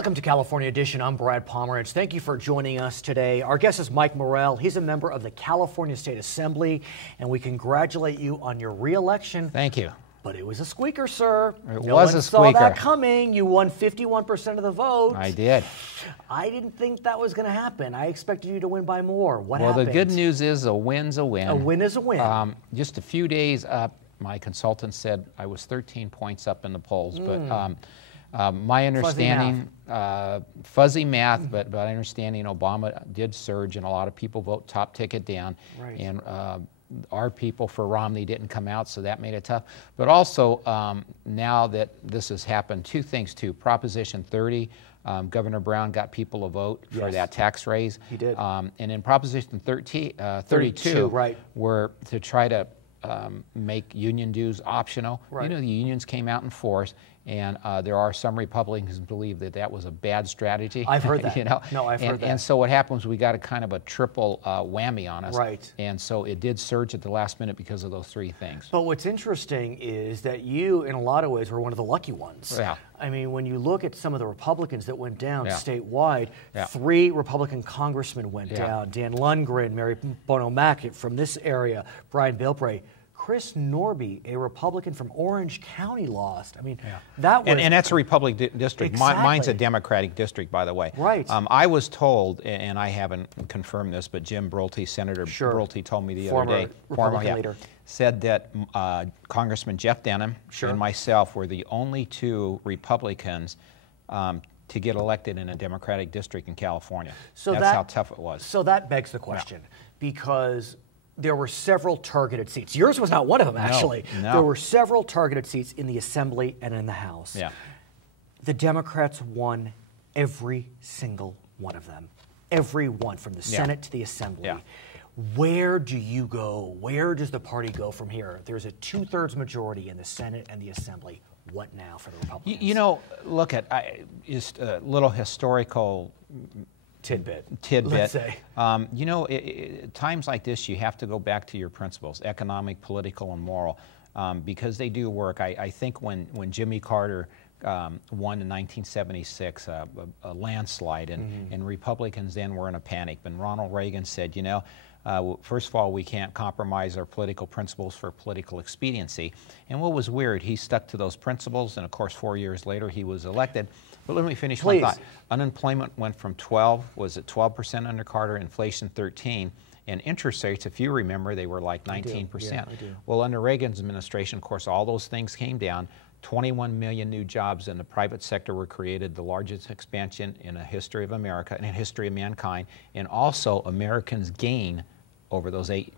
Welcome to California Edition. I'm Brad Pomerance. Thank you for joining us today. Our guest is Mike Morell. He's a member of the California State Assembly, and we congratulate you on your re-election. Thank you. But it was a squeaker, sir. No one saw that coming. You won 51% of the vote. I did. I didn't think that was going to happen. I expected you to win by more. What happened? Well, the good news is a win's a win. A win is a win. Just a few days up, my consultant said I was 13 points up in the polls. But my understanding, fuzzy math, but my understanding, Obama did surge, and a lot of people vote top ticket down. Right. And our people for Romney didn't come out, so that made it tough. But also, now that this has happened, two things too. Proposition 30, Governor Brown got people to vote for that tax raise. He did. And in Proposition 32, right, were to try to make union dues optional. Right. You know, the unions came out in force, and there are some Republicans who believe that that was a bad strategy. I've heard that. You know? No, I've heard that. And so what happened was we got a kind of a triple whammy on us. Right. And so it did surge at the last minute because of those three things. But what's interesting is that you, in a lot of ways, were one of the lucky ones. Yeah. I mean, when you look at some of the Republicans that went down statewide, Yeah. 3 Republican congressmen went down. Dan Lundgren, Mary Bono Mack from this area, Brian Bilbray. Chris Norby, a Republican from Orange County, lost. I mean, that was... And that's a Republican district. Exactly. Mine's a Democratic district, by the way. Right. I was told, and I haven't confirmed this, but Jim Brolte, Senator Brolte told me the other day, Republican leader, said that Congressman Jeff Denham and myself were the only 2 Republicans to get elected in a Democratic district in California. So that's how tough it was. So that begs the question, because there were several targeted seats. Yours was not one of them, actually. No. There were several targeted seats in the Assembly and in the House. Yeah. The Democrats won every single one of them. Every one, from the Senate to the Assembly. Yeah. Where do you go? Where does the party go from here? There's a 2/3 majority in the Senate and the Assembly. What now for the Republicans? You know, look at just a little historical tidbit. Let's say. You know, times like this, you have to go back to your principles, economic, political, and moral, because they do work. I think when Jimmy Carter won in 1976, a landslide, and Republicans then were in a panic. But Ronald Reagan said, you know, first of all, we can't compromise our political principles for political expediency. And what was weird, he stuck to those principles, and of course 4 years later he was elected. But let me finish my thought. Unemployment went from 12% under Carter, inflation 13%, and interest rates, if you remember, they were like 19%. I do. Well, under Reagan's administration, of course, all those things came down. 21 million new jobs in the private sector were created, the largest expansion in the history of America and in the history of mankind. And also, Americans gained over those eight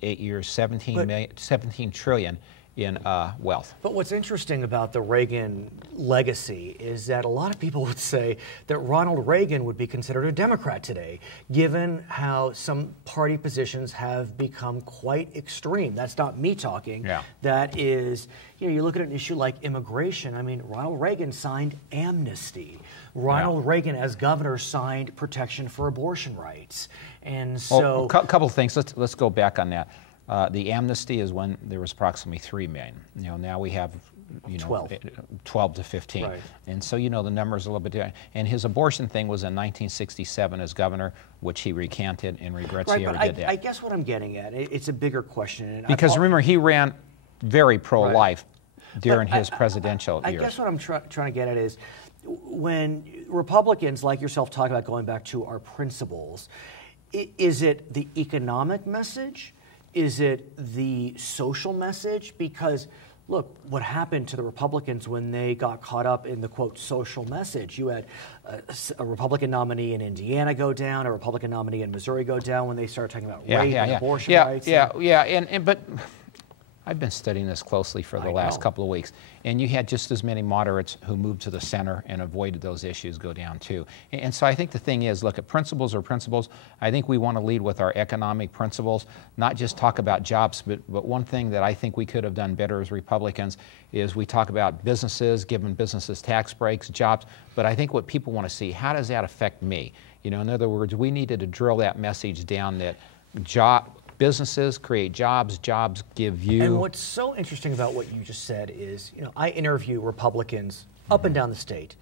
years 17 trillion in wealth. But what's interesting about the Reagan legacy is that a lot of people would say that Ronald Reagan would be considered a Democrat today, given how some party positions have become quite extreme. That's not me talking. Yeah. That is, you know, you look at an issue like immigration. I mean, Ronald Reagan signed amnesty. Ronald Reagan, as governor, signed protection for abortion rights. And so... Well, a couple of things. Let's go back on that. The amnesty is when there was approximately 3 million. You know, now we have, you know, 12 to 15. Right. And so, you know, the number's a little bit different. And his abortion thing was in 1967 as governor, which he recanted and regrets he ever did that. I guess what I'm getting at, it's a bigger question. And because remember, he ran very pro-life during his presidential years. I guess what I'm trying to get at is, when Republicans like yourself talk about going back to our principles, is it the economic message? Is it the social message? Because, look, what happened to the Republicans when they got caught up in the, quote, social message? You had a Republican nominee in Indiana go down, a Republican nominee in Missouri go down when they started talking about rape and abortion rights. But I've been studying this closely for the last couple of weeks, and you had just as many moderates who moved to the center and avoided those issues go down too. And so I think the thing is, look, at principles are principles. I think we want to lead with our economic principles, not just talk about jobs, but one thing that I think we could have done better as Republicans is we talk about businesses, giving businesses tax breaks, jobs, but I think what people want to see, how does that affect me? You know, in other words, we needed to drill that message down that businesses create jobs, jobs give you... And what's so interesting about what you just said is, you know, I interview Republicans up and down the state.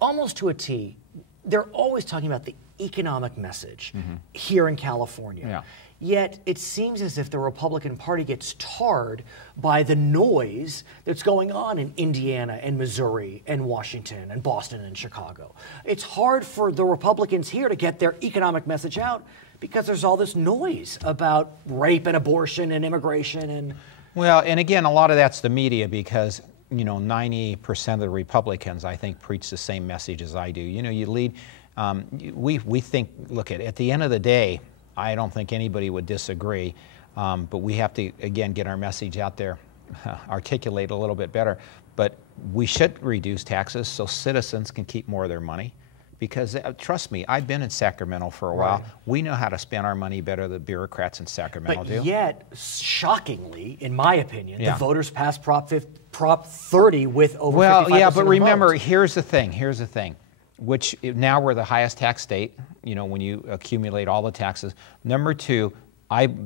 almost to a T, they're always talking about the economic message here in California. Yeah. Yet it seems as if the Republican Party gets tarred by the noise that's going on in Indiana and Missouri and Washington and Boston and Chicago. It's hard for the Republicans here to get their economic message out because there's all this noise about rape and abortion and immigration and... Well, and again, a lot of that's the media because, 90% of the Republicans, I think, preach the same message as I do. You lead, we think, look, at the end of the day, I don't think anybody would disagree, but we have to, again, get our message out there, articulate a little bit better. But we should reduce taxes so citizens can keep more of their money. Because, trust me, I've been in Sacramento for a while. We know how to spend our money better than bureaucrats in Sacramento do. But yet, shockingly, in my opinion, the voters passed Prop 30 with over 55% Well, yeah, but of remember, votes. here's the thing. Which now we're the highest tax state, when you accumulate all the taxes. Number two,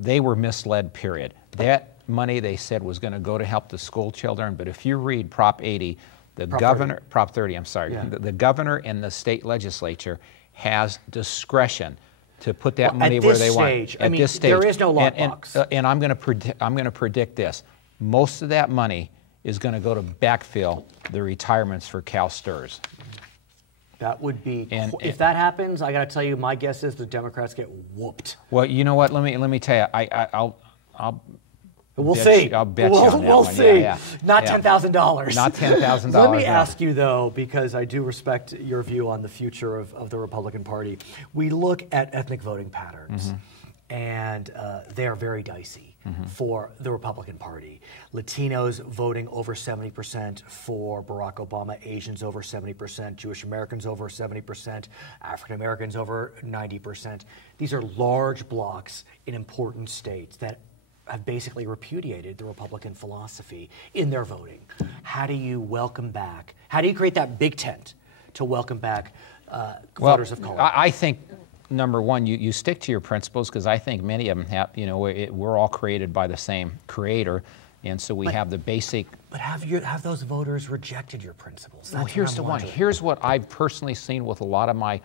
they were misled, period. That money they said was going to go to help the school children, but if you read Prop 80, Prop 30, I'm sorry, the governor and the state legislature has discretion to put that money where they want. At this stage, there is no lockbox. And I'm going to predict this. Most of that money is going to go to backfill the retirements for Cal STRS. That would be, if that happens, I got to tell you, my guess is the Democrats get whooped. Well, you know what? Let me tell you, We'll see. I'll bet you on that We'll one. see. Yeah. Not $10,000. Not $10,000. Let me ask you, though, because I do respect your view on the future of the Republican Party. We look at ethnic voting patterns, and they are very dicey for the Republican Party. Latinos voting over 70% for Barack Obama, Asians over 70%, Jewish Americans over 70%, African Americans over 90%. These are large blocks in important states that have basically repudiated the Republican philosophy in their voting. How do you welcome back? How do you create that big tent to welcome back voters of color? I think, number one, you stick to your principles because I think many of them have, we're all created by the same creator, and so we have the basic. But have those voters rejected your principles? Well, here's the one. Here's what I've personally seen with a lot of my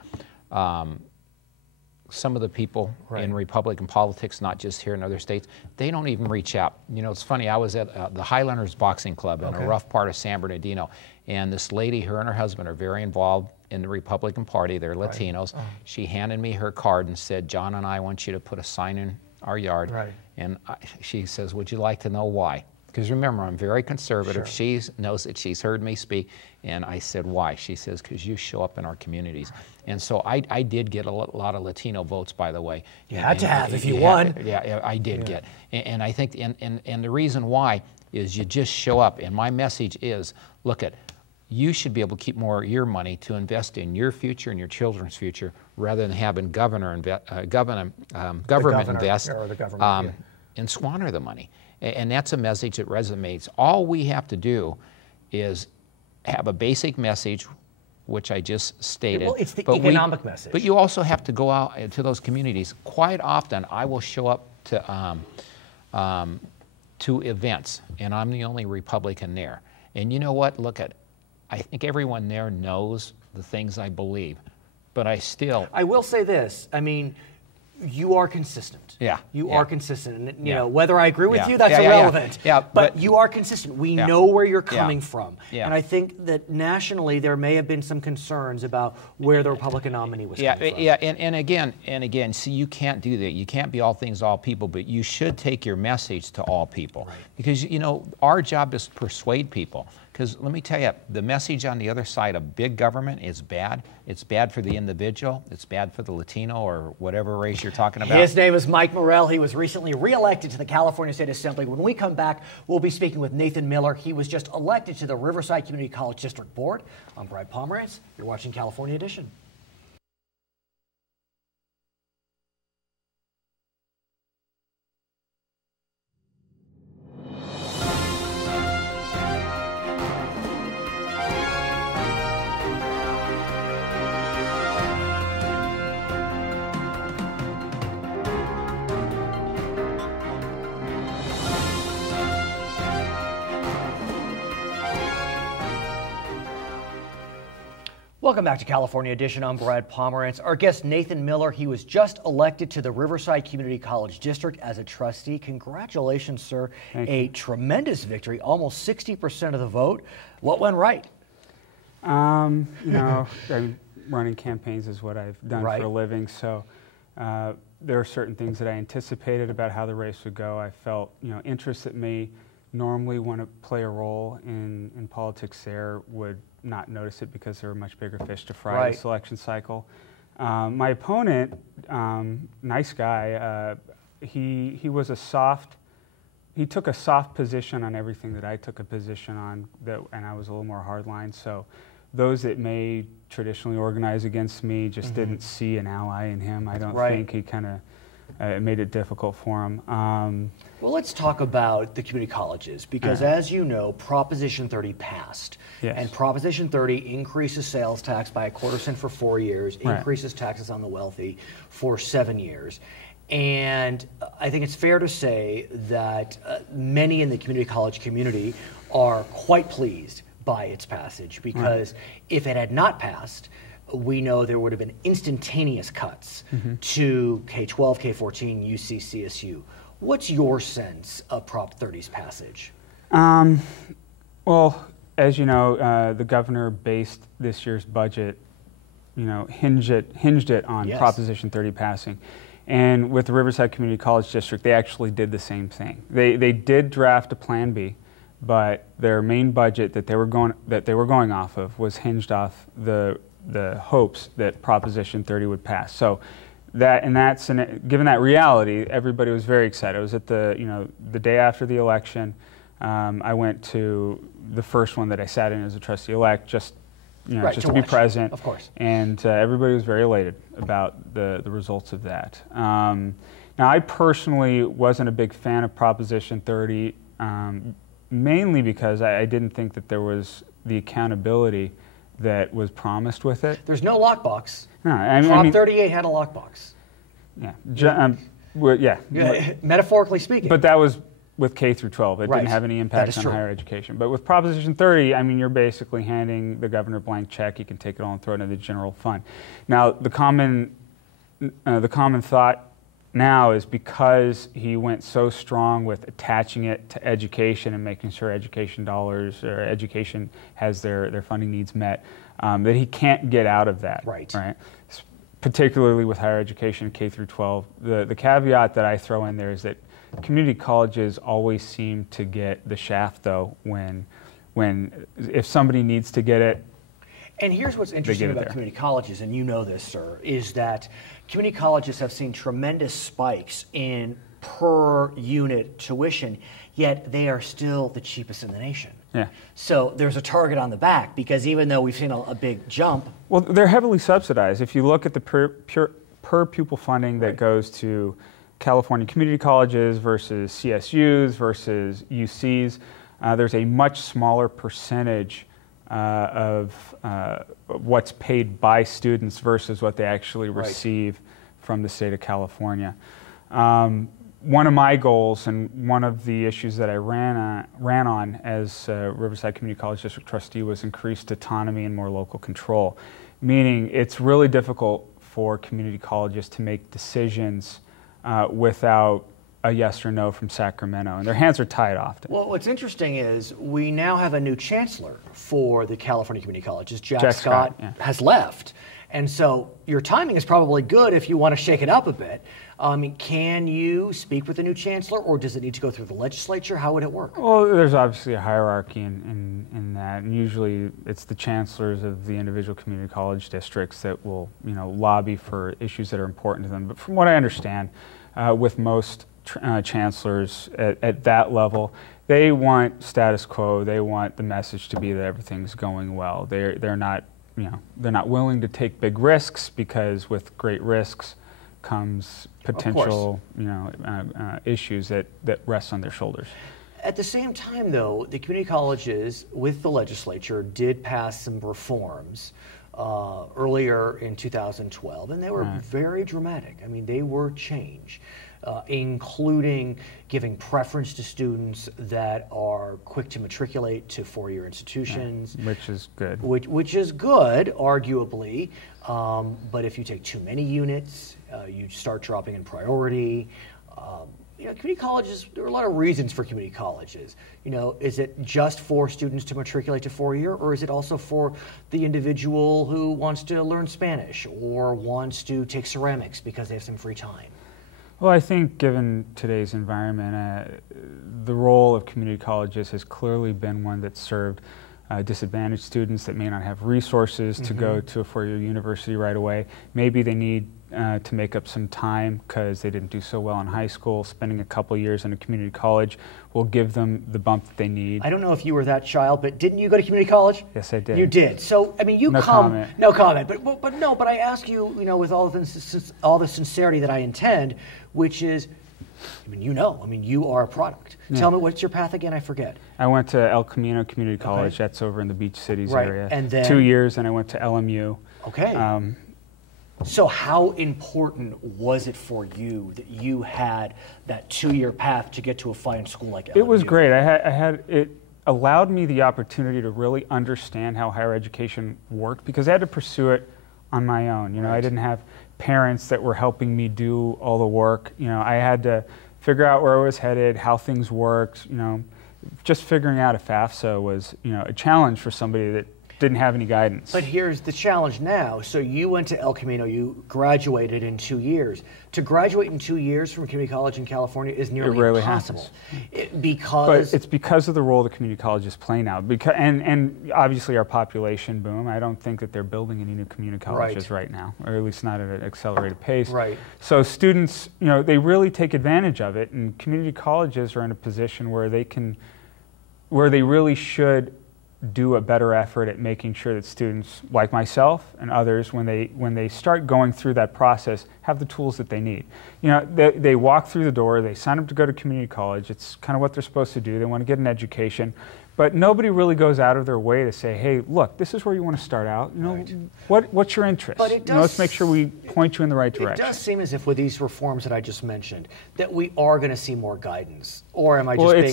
some of the people in Republican politics, not just here in other states, they don't even reach out. It's funny, I was at the Highlanders Boxing Club in a rough part of San Bernardino, and this lady, her and her husband are very involved in the Republican Party. They're Latinos. She handed me her card and said, "John and I want you to put a sign in our yard." And she says, "Would you like to know why?" Because remember, I'm very conservative. She knows that she's heard me speak. And I said, "Why?" She says, "Because you show up in our communities." And so I did get a lot of Latino votes, by the way. You had to have if you won. Yeah, I did get. And I think, and the reason why is you just show up. And my message is, look you should be able to keep more of your money to invest in your future and your children's future rather than having government invest and squander the money. And that's a message that resonates. All we have to do is have a basic message, which I just stated. Well, it's the economic message. But you also have to go out to those communities. Quite often, I will show up to events, and I'm the only Republican there. And you know what? I think everyone there knows the things I believe, but I will say this. I mean, you are consistent. You are consistent. And, you know, whether I agree with you, that's irrelevant. But you are consistent. We know where you're coming from. And I think that nationally there may have been some concerns about where the Republican nominee was coming from. And again, see, you can't do that. You can't be all things to all people, but you should take your message to all people. Because, our job is to persuade people. Because let me tell you, the message on the other side of big government is bad. It's bad for the individual. It's bad for the Latino or whatever race you're talking about. His name is Mike Morell. He was recently reelected to the California State Assembly. When we come back, we'll be speaking with Nathan Miller. He was just elected to the Riverside Community College District Board. I'm Brad Pomerance. You're watching California Edition. Welcome back to California Edition. I'm Brad Pomerance. Our guest, Nathan Miller, he was just elected to the Riverside Community College District as a trustee. Congratulations, sir. Thank a you. Tremendous victory, almost 60% of the vote. What went right? Running campaigns is what I've done Right. for a living, so there are certain things that I anticipated about how the race would go. I felt, interests that may normally want to play a role in politics there would not notice it because there were much bigger fish to fry Right. this election cycle. My opponent, nice guy, he took a soft position on everything that I took a position on, and I was a little more hardline. So those that may traditionally organize against me just didn't see an ally in him. I don't think he kind of made it difficult for him. Well, let's talk about the community colleges because, as you know, Proposition 30 passed. Yes. And Proposition 30 increases sales tax by 1/4 cent for 4 years, Right. increases taxes on the wealthy for 7 years. And I think it's fair to say that many in the community college community are quite pleased by its passage because if it had not passed, we know there would have been instantaneous cuts to K-12, K-14, UC, CSU. What's your sense of Prop 30's passage? Well, as you know, the governor based this year's budget, hinged it on Proposition 30 passing. And with the Riverside Community College District, they actually did the same thing. They did draft a Plan B, but their main budget that they were going off of was hinged off the hopes that Proposition 30 would pass. So given that reality, everybody was very excited. I was at the day after the election. I went to the first one that I sat in as a trustee-elect, just to be present. Of course. And everybody was very elated about the results of that. Now, I personally wasn't a big fan of Proposition 30, mainly because I didn't think that there was the accountability that was promised with it. There's no lockbox. No, Prop 38 had a lockbox. Yeah. Metaphorically speaking. But that was with K through 12. It Right. didn't have any impact on higher education. But with Proposition 30, you're basically handing the governor a blank check. He can take it all and throw it into the general fund. Now, the common thought now is because he went so strong with attaching it to education and making sure education dollars or education has their funding needs met, that he can't get out of that. Right. Particularly with higher education, K through 12. The caveat that I throw in there is that community colleges always seem to get the shaft, though, if somebody needs to get it. And here's what's interesting about community colleges, and you know this, sir, is that community colleges have seen tremendous spikes in per unit tuition, yet they are still the cheapest in the nation. Yeah. So there's a target on the back because even though we've seen a big jump. Well, they're heavily subsidized. If you look at the per pupil funding that goes to California community colleges versus CSUs versus UCs, there's a much smaller percentage of what's paid by students versus what they actually receive from the state of California. One of my goals and one of the issues that I ran on as Riverside Community College District trustee was increased autonomy and more local control, meaning it's really difficult for community colleges to make decisions without a yes or no from Sacramento, and their hands are tied often. Well, what's interesting is we now have a new chancellor for the California community colleges. Jack Scott has left. And so your timing is probably good if you want to shake it up a bit. Can you speak with the new chancellor, or does it need to go through the legislature? How would it work? Well, there's obviously a hierarchy in that, and usually it's the chancellors of the individual community college districts that will, lobby for issues that are important to them. But from what I understand, with most chancellors at that level, they want status quo. They want the message to be that everything's going well. They're not willing to take big risks because with great risks comes potential issues that rest on their shoulders. At the same time, though, the community colleges with the legislature did pass some reforms earlier in 2012, and they were very dramatic. They were change. including giving preference to students that are quick to matriculate to four-year institutions. Yeah, which is good. Which is good, arguably, but if you take too many units, you start dropping in priority. Community colleges, there are a lot of reasons for community colleges. Is it just for students to matriculate to four-year, or is it also for the individual who wants to learn Spanish or wants to take ceramics because they have some free time? Well, I think given today's environment, the role of community colleges has clearly been one that served disadvantaged students that may not have resources to go to a four-year university right away. Maybe they need to make up some time because they didn't do so well in high school. Spending a couple years in a community college will give them the bump that they need. I don't know if you were that child, but didn't you go to community college? Yes, I did. You did. So, I mean, No comment. No comment. But I ask you, with all the sincerity that I intend, which is, you are a product. Yeah. Tell me, what's your path again? I forget. I went to El Camino Community College. That's over in the Beach Cities area. And then 2 years, and I went to LMU. Okay. So how important was it for you that you had that 2-year path to get to a fine school like LMU? It was great. It allowed me the opportunity to really understand how higher education worked because I had to pursue it on my own. I didn't have parents that were helping me do all the work. I had to figure out where I was headed, how things worked. Just figuring out a FAFSA was a challenge for somebody that didn't have any guidance. But here's the challenge now. So you went to El Camino, you graduated in 2 years. To graduate in 2 years from community college in California is nearly impossible. But it's because of the role the community colleges play now. And obviously our population boom. I don't think that they're building any new community colleges right now, or at least not at an accelerated pace. Right. So students, they really take advantage of it, and community colleges are in a position where they really should do a better effort at making sure that students like myself and others, when they start going through that process, have the tools that they need. They walk through the door, they sign up to go to community college. It's kind of what they're supposed to do. They want to get an education, but nobody really goes out of their way to say, hey, look, this is where you want to start out. What's your interest? But it does, let's make sure we point you in the right direction. It does seem as if with these reforms that I just mentioned, that we are going to see more guidance. Or am I just being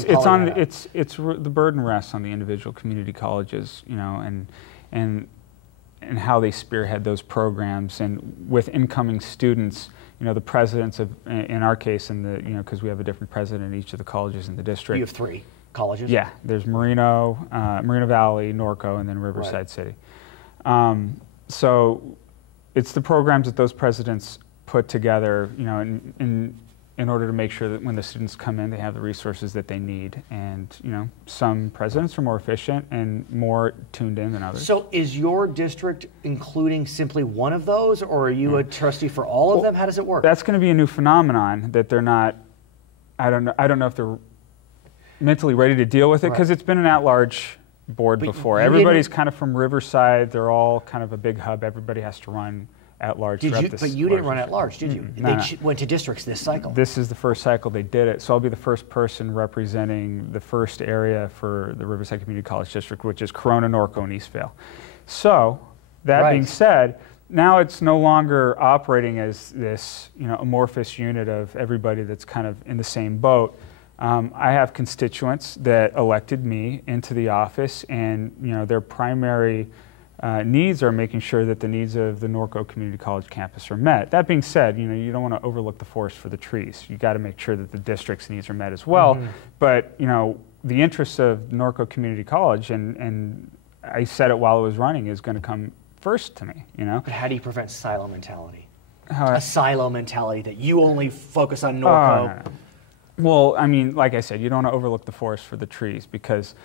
it's the burden rests on the individual community colleges, and how they spearhead those programs, and with incoming students, the presidents of, in our case, because we have a different president in each of the colleges in the district. You have 3 colleges? Yeah, there's Merino Valley, Norco, and then Riverside City. So it's the programs that those presidents put together, in order to make sure that when the students come in, they have the resources that they need. And some presidents are more efficient and more tuned in than others. So is your district including simply one of those, or are you a trustee for all of them? How does it work? That's going to be a new phenomenon that they're not. I don't know if they're mentally ready to deal with it, because it's been an at-large board before. Everybody's kind of from Riverside. They're all kind of a big hub. Everybody has to run at large. But you didn't run at large, did you? No, they went to districts this cycle. This is the first cycle they did it. So I'll be the first person representing the first area for the Riverside Community College District, which is Corona, Norco, and Eastvale. So that being said, now it's no longer operating as this amorphous unit of everybody that's kind of in the same boat. I have constituents that elected me into the office, and their primary needs are making sure that the needs of the Norco Community College campus are met. That being said, you don't want to overlook the forest for the trees. You got to make sure that the district's needs are met as well. But the interests of Norco Community College, and I said it while it was running, is going to come first to me. But how do you prevent silo mentality? A silo mentality that you only focus on Norco. No. Well, I mean, like I said, you don't want to overlook the forest for the trees, because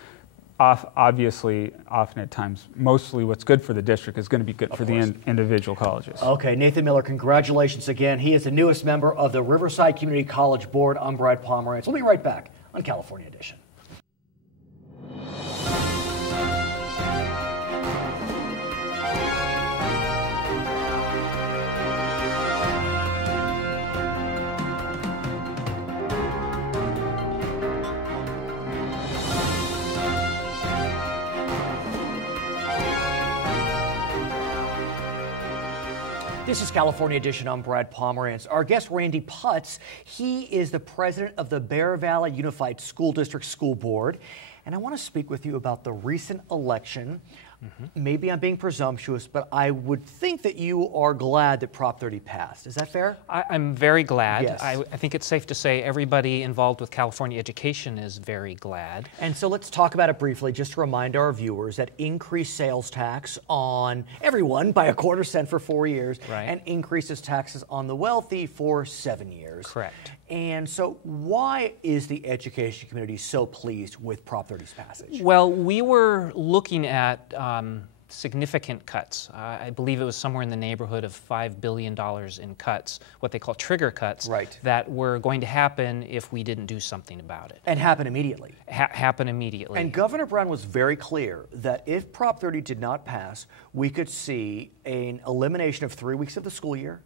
obviously, often at times, mostly what's good for the district is going to be good for the individual colleges. Okay, Nathan Miller, congratulations again. He is the newest member of the Riverside Community College Board. I'm Brad Pomerance. We'll be right back on California Edition. This is California Edition. I'm Brad Pomerance. Our guest, Randy Putz, he is the president of the Bear Valley Unified School District School Board. And I want to speak with you about the recent election. Maybe I'm being presumptuous, but I would think that you are glad that Prop 30 passed. Is that fair? I'm very glad. Yes. I think it's safe to say everybody involved with California education is very glad. And so let's talk about it briefly, just to remind our viewers that increased sales tax on everyone by 1/4 cent for 4 years, Right. and increases taxes on the wealthy for 7 years. Correct. And so why is the education community so pleased with Prop 30's passage? Well, we were looking at significant cuts. I believe it was somewhere in the neighborhood of $5 billion in cuts, what they call trigger cuts, Right. that were going to happen if we didn't do something about it. And happen immediately. Happen immediately. And Governor Brown was very clear that if Prop 30 did not pass, we could see an elimination of 3 weeks of the school year.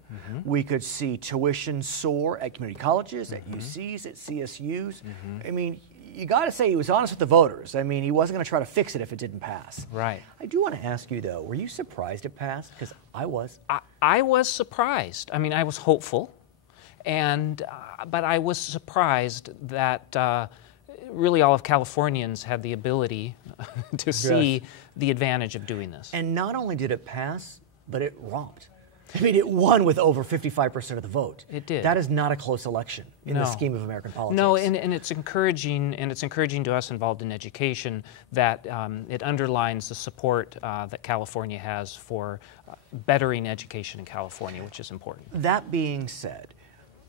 We could see tuition soar at community colleges, at UCs, at CSUs. I mean, you got to say he was honest with the voters. I mean, he wasn't going to try to fix it if it didn't pass. Right. I do want to ask you, though, were you surprised it passed? Because I was. I was surprised. I mean, I was hopeful, but I was surprised that really all of Californians had the ability to see the advantage of doing this. And not only did it pass, but it romped. I mean, it won with over 55% of the vote. It did. That is not a close election in the scheme of American politics. No, and it's encouraging, to us involved in education that it underlines the support that California has for bettering education in California, which is important. That being said,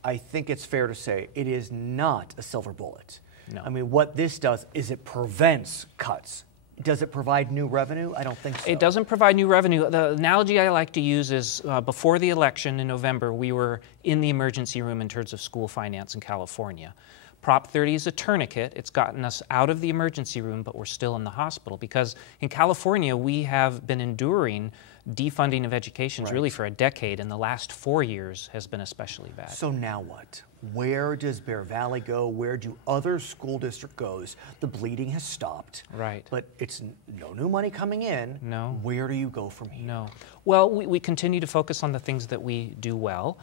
I think it's fair to say it is not a silver bullet. No. I mean, what this does is it prevents cuts. Does it provide new revenue? I don't think so. It doesn't provide new revenue. The analogy I like to use is before the election in November, we were in the emergency room in terms of school finance in California. Prop 30 is a tourniquet. It's gotten us out of the emergency room, but we're still in the hospital because in California we have been enduring defunding of education really for a decade, and the last 4 years has been especially bad. So now what? Where does Bear Valley go? Where do other school districts go? The bleeding has stopped. Right. But it's no new money coming in. No. Where do you go from here? No. Well, we continue to focus on the things that we do well.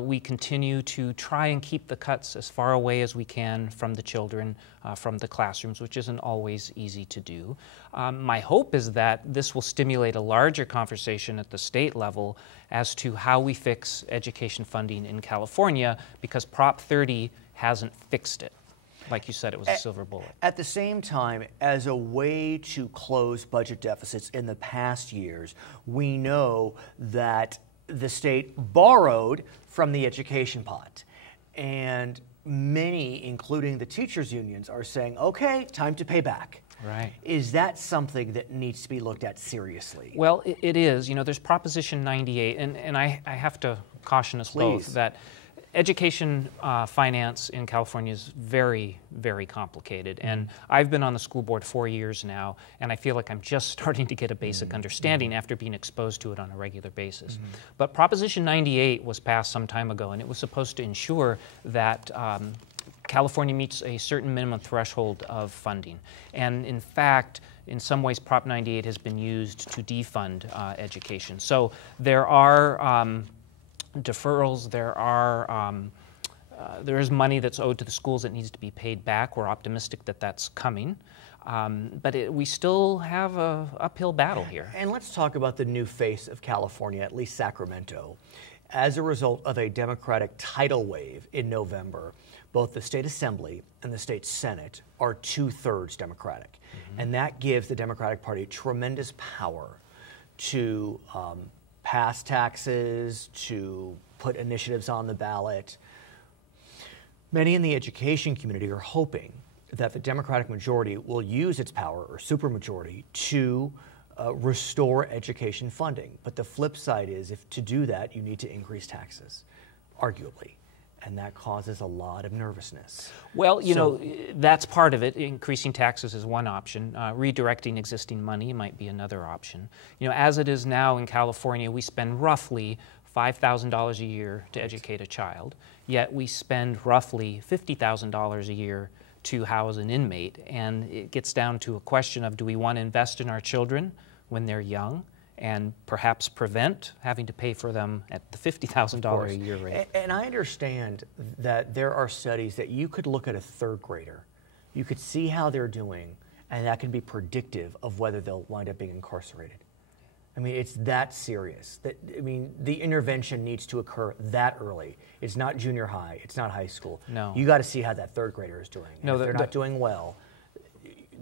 We continue to try and keep the cuts as far away as we can from the children, from the classrooms, which isn't always easy to do. My hope is that this will stimulate a larger conversation at the state level as to how we fix education funding in California, because Prop 30 hasn't fixed it. Like you said, it was a silver bullet. At the same time, as a way to close budget deficits in the past years, we know that the state borrowed from the education pot. And many, including the teachers' unions, are saying, okay, time to pay back. Right. Is that something that needs to be looked at seriously? Well, it is. You know, there's Proposition 98, and I have to caution us both that education finance in California is very, very complicated. And I've been on the school board 4 years now, and I feel like I'm just starting to get a basic understanding after being exposed to it on a regular basis. But Proposition 98 was passed some time ago, and it was supposed to ensure that California meets a certain minimum threshold of funding. And in fact, in some ways, Prop 98 has been used to defund education. So there are deferrals, there is money that's owed to the schools that needs to be paid back. We're optimistic that that's coming. But we still have an uphill battle here. And let's talk about the new face of California, at least Sacramento. As a result of a Democratic tidal wave in November, both the state assembly and the state senate are 2/3 Democratic. And that gives the Democratic Party tremendous power to pass taxes, to put initiatives on the ballot. Many in the education community are hoping that the Democratic majority will use its power, or supermajority, to restore education funding. But the flip side is, if to do that, you need to increase taxes, arguably. And that causes a lot of nervousness. Well, you know, that's part of it. Increasing taxes is one option. Redirecting existing money might be another option. You know, as it is now in California, we spend roughly $5,000 a year to educate a child, yet we spend roughly $50,000 a year to house an inmate. And it gets down to a question of, do we want to invest in our children when they're young and perhaps prevent having to pay for them at the $50,000 a year rate. And I understand that there are studies that you could look at a third grader, you could see how they're doing, and that can be predictive of whether they'll wind up being incarcerated. I mean, it's that serious. I mean, the intervention needs to occur that early. It's not junior high. It's not high school. No. You got to see how that third grader is doing. No, if they're not doing well,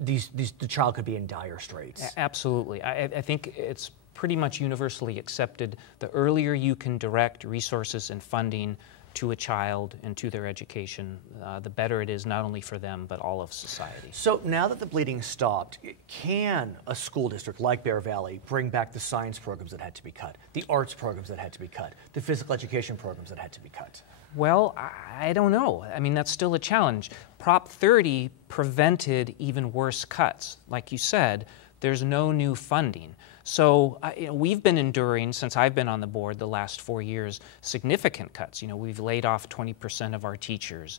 the child could be in dire straits. Absolutely. I think it's pretty much universally accepted. The earlier you can direct resources and funding to a child and to their education, the better it is not only for them but all of society. So now that the bleeding stopped, can a school district like Bear Valley bring back the science programs that had to be cut, the arts programs that had to be cut, the physical education programs that had to be cut? Well, I don't know. I mean, that's still a challenge. Prop 30 prevented even worse cuts. Like you said, there's no new funding. So we've been enduring, since I've been on the board the last 4 years, significant cuts. We've laid off 20% of our teachers,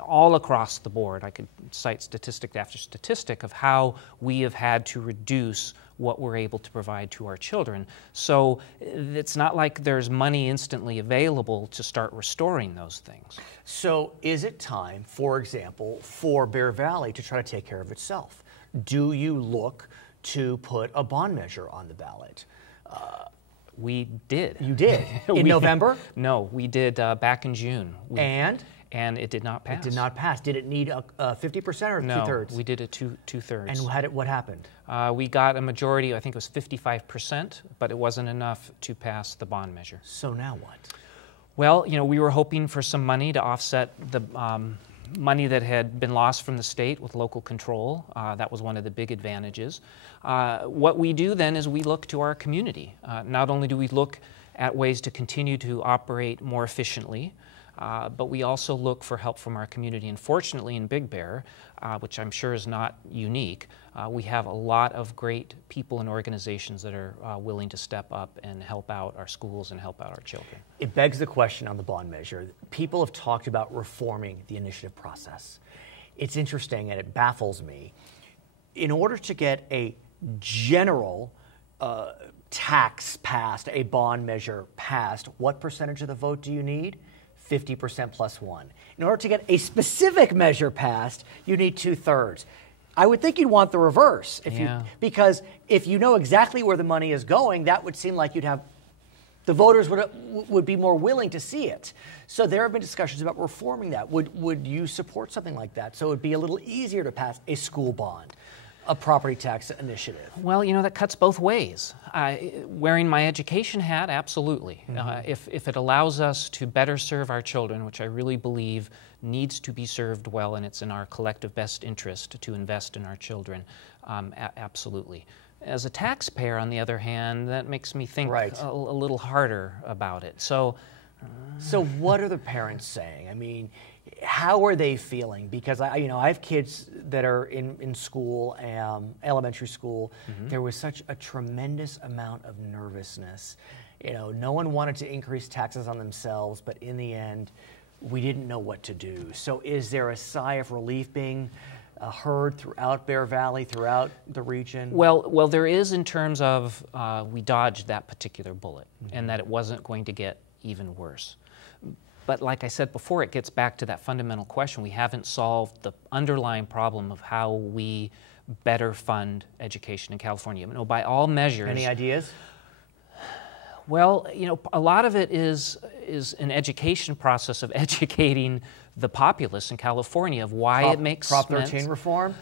all across the board. I could cite statistic after statistic of how we have had to reduce what we're able to provide to our children. So it's not like there's money instantly available to start restoring those things. So is it time, for example, for Bear Valley to try to take care of itself? Do you look to put a bond measure on the ballot? We did. You did? In November? No, we did back in June. And it did not pass. It did not pass. Did it need a 50% or no, 2/3? We did it two-thirds. And what happened? We got a majority, I think it was 55%, but it wasn't enough to pass the bond measure. So now what? Well, we were hoping for some money to offset the money that had been lost from the state with local control. That was one of the big advantages. What we do then is we look to our community. Not only do we look at ways to continue to operate more efficiently, but we also look for help from our community. And fortunately in Big Bear, which I'm sure is not unique, we have a lot of great people and organizations that are willing to step up and help out our schools and help out our children. It begs the question on the bond measure. People have talked about reforming the initiative process. It's interesting and it baffles me. In order to get a general tax passed, a bond measure passed, what percentage of the vote do you need? 50% plus one. In order to get a specific measure passed, you need 2/3. I would think you'd want the reverse, because if you know exactly where the money is going, that would seem like the voters would be more willing to see it. So there have been discussions about reforming that. Would you support something like that? So it would be a little easier to pass a school bond, a property tax initiative. Well, that cuts both ways. Wearing my education hat, absolutely. Mm-hmm. If it allows us to better serve our children, which I really believe needs to be served well, and it's in our collective best interest to invest in our children, absolutely. As a taxpayer, on the other hand, that makes me think a little harder about it. So what are the parents saying? I mean, how are they feeling? Because I have kids that are in school, elementary school. Mm-hmm. There was such a tremendous amount of nervousness. No one wanted to increase taxes on themselves, but in the end, we didn't know what to do. So is there a sigh of relief being heard throughout Bear Valley, throughout the region? Well, there is, in terms of we dodged that particular bullet, mm-hmm. and that it wasn't going to get even worse. But like I said before, it gets back to that fundamental question. We haven't solved the underlying problem of how we better fund education in California. By all measures. Any ideas? Well, a lot of it is an education process of educating the populace in California of why it makes sense. Prop 13 reform?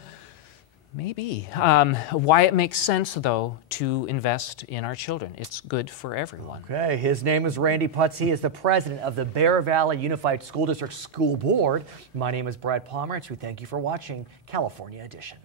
Maybe. Why it makes sense, though, to invest in our children. It's good for everyone. Okay. His name is Randy Putz. He is the president of the Bear Valley Unified School District School Board. My name is Brad Pomerance. We thank you for watching California Edition.